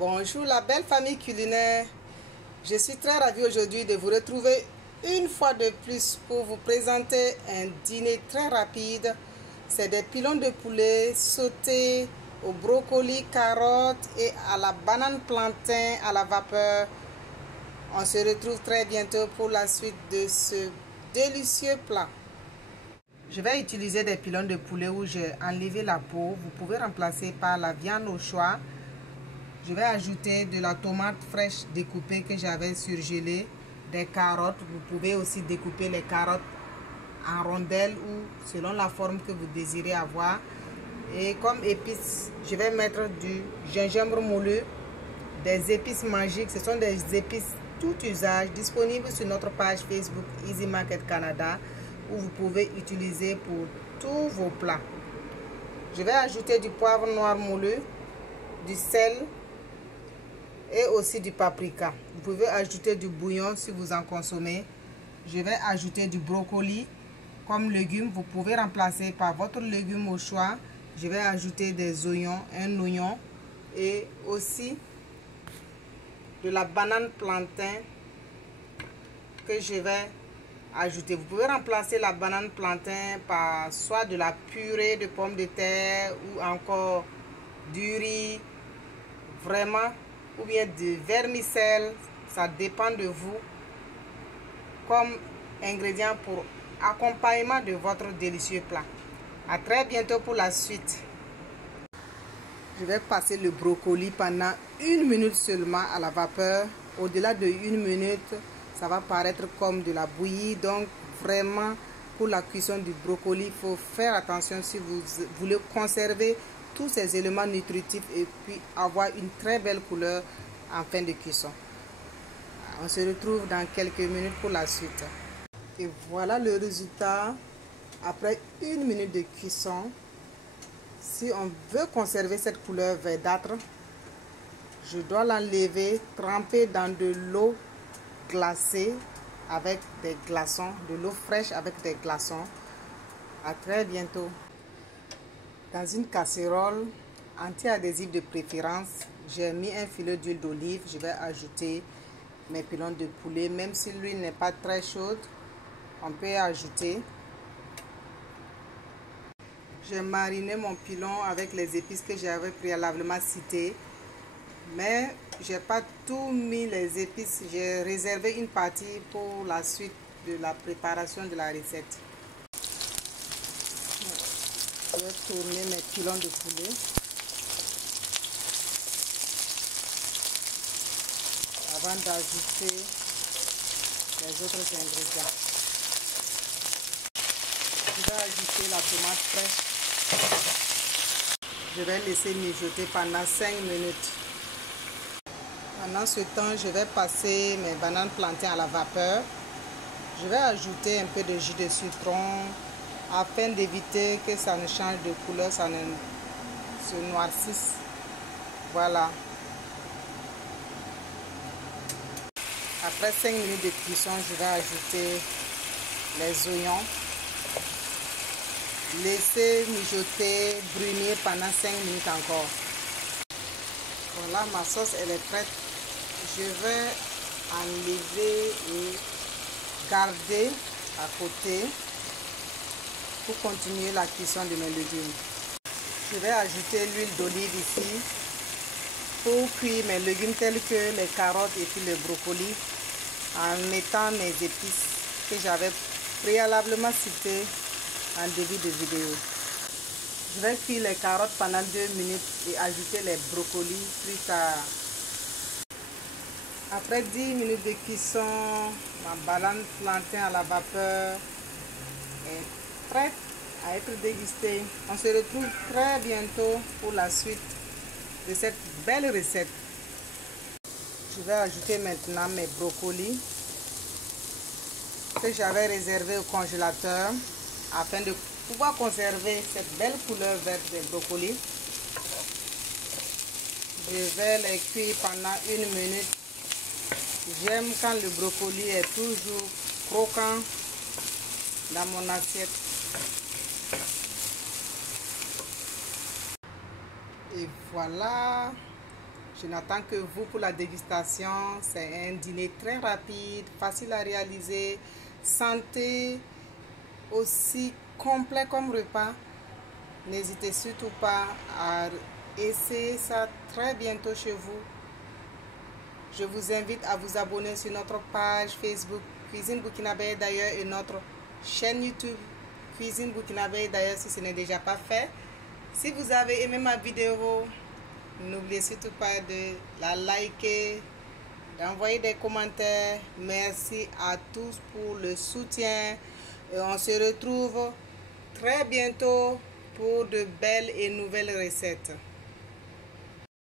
Bonjour la belle famille culinaire, je suis très ravie aujourd'hui de vous retrouver une fois de plus pour vous présenter un dîner très rapide. C'est des pilons de poulet sautés au brocoli, carottes et à la banane plantain à la vapeur. On se retrouve très bientôt pour la suite de ce délicieux plat. Je vais utiliser des pilons de poulet où j'ai enlevé la peau. Vous pouvez remplacer par la viande au choix. Je vais ajouter de la tomate fraîche découpée que j'avais surgelée, des carottes. Vous pouvez aussi découper les carottes en rondelles ou selon la forme que vous désirez avoir. Et comme épices, je vais mettre du gingembre moulu, des épices magiques. Ce sont des épices tout usage disponibles sur notre page Facebook Easy Market Canada où vous pouvez utiliser pour tous vos plats. Je vais ajouter du poivre noir moulu, du sel et aussi du paprika. Vous pouvez ajouter du bouillon si vous en consommez. Je vais ajouter du brocoli comme légume. Vous pouvez remplacer par votre légume au choix. Je vais ajouter des oignons, un oignon et aussi de la banane plantain que je vais ajouter. Vous pouvez remplacer la banane plantain par soit de la purée de pommes de terre ou encore du riz, vraiment, ou bien du vermicelle. Ça dépend de vous comme ingrédient pour accompagnement de votre délicieux plat. À très bientôt pour la suite. Je vais passer le brocoli pendant 1 minute seulement à la vapeur. Au-delà de 1 minute, ça va paraître comme de la bouillie. Donc vraiment, pour la cuisson du brocoli, il faut faire attention si vous voulez conserver tous ces éléments nutritifs et puis avoir une très belle couleur en fin de cuisson. On se retrouve dans quelques minutes pour la suite. Et voilà le résultat après 1 minute de cuisson. Si on veut conserver cette couleur verdâtre, je dois l'enlever, tremper dans de l'eau glacée avec des glaçons, de l'eau fraîche avec des glaçons. À très bientôt. Dans une casserole anti-adhésive de préférence, j'ai mis un filet d'huile d'olive. Je vais ajouter mes pilons de poulet. Même si l'huile n'est pas très chaude, on peut ajouter. J'ai mariné mon pilon avec les épices que j'avais préalablement citées. Mais je n'ai pas tout mis les épices. J'ai réservé une partie pour la suite de la préparation de la recette. Je vais tourner mes pilons de poulet. Avant d'ajouter les autres ingrédients. Je vais ajouter la tomate fraîche. Je vais laisser mijoter pendant 5 minutes. Pendant ce temps, je vais passer mes bananes plantain à la vapeur. Je vais ajouter un peu de jus de citron afin d'éviter que ça ne change de couleur, ça ne se noircisse. Voilà. Après 5 minutes de cuisson, je vais ajouter les oignons. Laisser mijoter, brunir pendant 5 minutes encore. Voilà, ma sauce elle est prête. Je vais enlever et garder à côté pour continuer la cuisson de mes légumes. Je vais ajouter l'huile d'olive ici pour cuire mes légumes tels que les carottes et puis le brocoli en mettant mes épices que j'avais préalablement citées en début de vidéo. Je vais cuire les carottes pendant 2 minutes et ajouter les brocolis plus tard. Après 10 minutes de cuisson, ma banane plantain à la vapeur est prête à être dégustée. On se retrouve très bientôt pour la suite de cette belle recette. Je vais ajouter maintenant mes brocolis que j'avais réservés au congélateur afin de pouvoir conserver cette belle couleur verte des brocolis. Je vais les cuire pendant 1 minute. J'aime quand le brocoli est toujours croquant dans mon assiette. Et voilà, Je n'attends que vous pour la dégustation. C'est un dîner très rapide, facile à réaliser, santé, aussi complet comme repas. N'hésitez surtout pas à essayer ça très bientôt chez vous. Je vous invite à vous abonner sur notre page Facebook Cuisine Burkinabé d'ailleurs et notre chaîne YouTube Cuisine Burkinabé d'ailleurs si ce n'est déjà pas fait. Si vous avez aimé ma vidéo, n'oubliez surtout pas de la liker, d'envoyer des commentaires. Merci à tous pour le soutien et on se retrouve très bientôt pour de belles et nouvelles recettes.